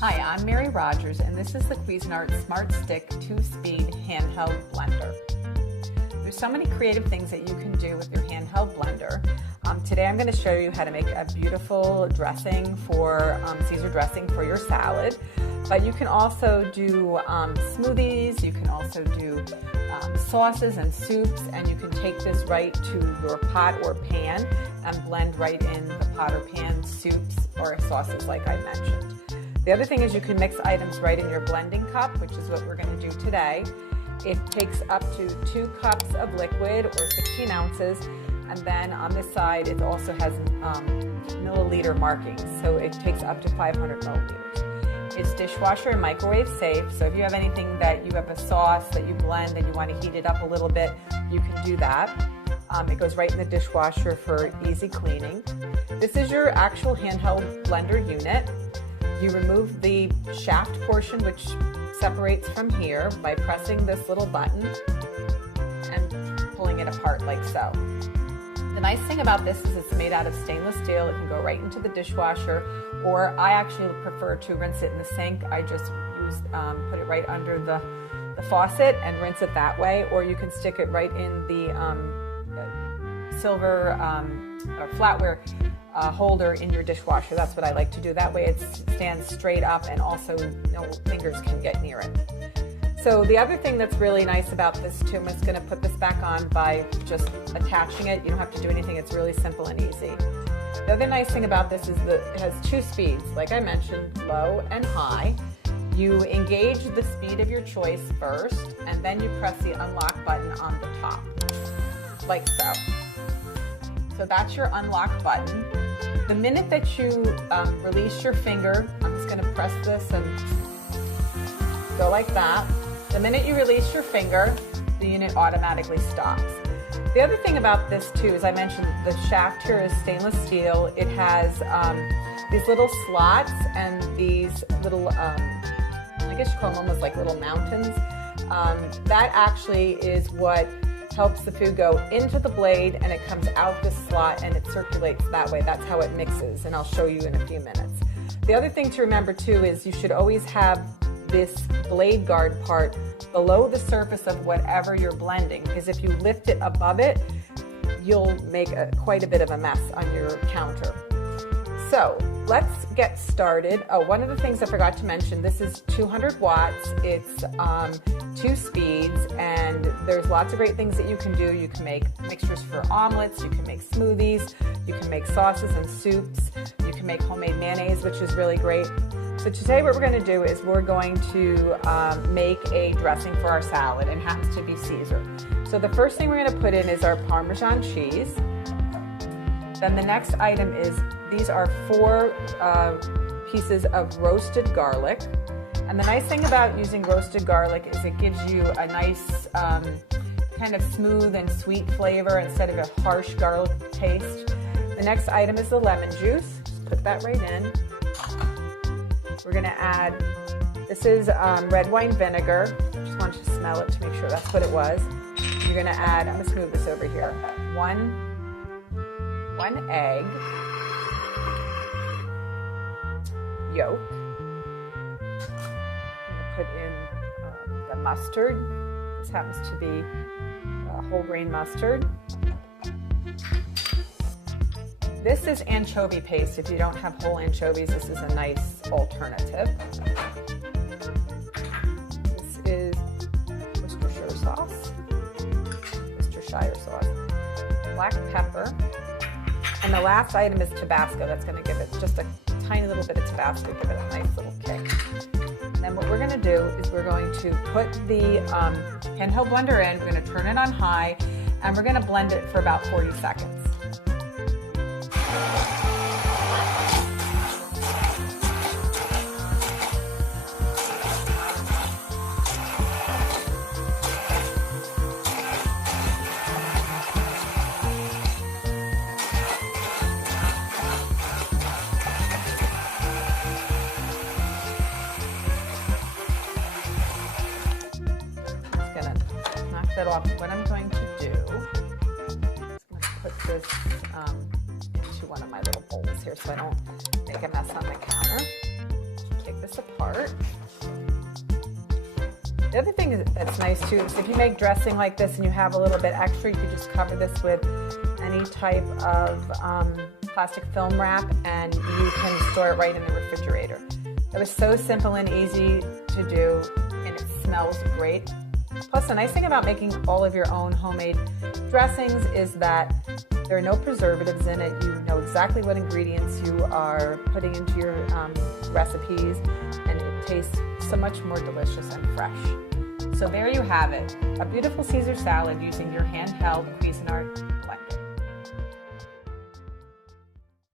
Hi, I'm Mary Rogers, and this is the Cuisinart Smart Stick 2-speed handheld blender. There's so many creative things that you can do with your handheld blender. Today I'm going to show you how to make a beautiful dressing for Caesar dressing for your salad. But you can also do smoothies, you can also do sauces and soups, and you can take this right to your pot or pan and blend right in the pot or pan soups or sauces like I mentioned. The other thing is you can mix items right in your blending cup, which is what we're going to do today. It takes up to 2 cups of liquid or 16 ounces, and then on this side it also has milliliter markings, so it takes up to 500 milliliters. It's dishwasher and microwave safe, so if you have anything that you have a sauce that you blend and you want to heat it up a little bit, you can do that. It goes right in the dishwasher for easy cleaning. This is your actual handheld blender unit. You remove the shaft portion, which separates from here, by pressing this little button and pulling it apart like so. The nice thing about this is it's made out of stainless steel. It can go right into the dishwasher, or I actually prefer to rinse it in the sink. I just put it right under the faucet and rinse it that way, or you can stick it right in the silver or flatware holder in your dishwasher. That's what I like to do. That way it stands straight up and also no fingers can get near it. So the other thing that's really nice about this too, I'm just going to put this back on by just attaching it. You don't have to do anything. It's really simple and easy. The other nice thing about this is that it has 2 speeds, like I mentioned, low and high. You engage the speed of your choice first, and then you press the unlock button on the top, like so. So that's your unlock button. The minute that you release your finger, I'm just going to press this and go like that. The minute you release your finger, the unit automatically stops. The other thing about this too, as I mentioned, the shaft here is stainless steel. It has these little slots and these little, I guess you call them almost like little mountains. That actually is what helps the food go into the blade, and it comes out this slot and it circulates that way. That's how it mixes, and I'll show you in a few minutes. The other thing to remember too is you should always have this blade guard part below the surface of whatever you're blending, because if you lift it above it, you'll make quite a bit of a mess on your counter. So let's get started. Oh, one of the things I forgot to mention, this is 200 watts. It's 2 speeds, and there's lots of great things that you can do. You can make mixtures for omelets, you can make smoothies, you can make sauces and soups, you can make homemade mayonnaise, which is really great. So today what we're going to do is we're going to make a dressing for our salad, and it happens to be Caesar. So the first thing we're going to put in is our Parmesan cheese. Then the next item is, these are 4 pieces of roasted garlic. And the nice thing about using roasted garlic is it gives you a nice kind of smooth and sweet flavor instead of a harsh garlic taste. The next item is the lemon juice. Just put that right in. We're going to add, this is red wine vinegar. I just want you to smell it to make sure that's what it was. You're going to add, I'm going to smooth this over here, one egg yolk. I'm going to put in the mustard. This happens to be whole grain mustard. This is anchovy paste. If you don't have whole anchovies, this is a nice alternative. This is Worcestershire sauce. Black pepper. And the last item is Tabasco. That's going to give it just a tiny little bit of Tabasco, give it a nice little kick. And then what we're going to do is we're going to put the handheld blender in. We're going to turn it on high, and we're going to blend it for about 40 seconds. Off. What I'm going to do is I'm going to put this into one of my little bowls here so I don't make a mess on the counter. Take this this apart. The other thing that's nice too is if you make dressing like this and you have a little bit extra, you could just cover this with any type of plastic film wrap and you can store it right in the refrigerator. It was so simple and easy to do, and it smells great. Plus, the nice thing about making all of your own homemade dressings is that there are no preservatives in it. You know exactly what ingredients you are putting into your recipes, and it tastes so much more delicious and fresh. So there you have it, a beautiful Caesar salad using your handheld Cuisinart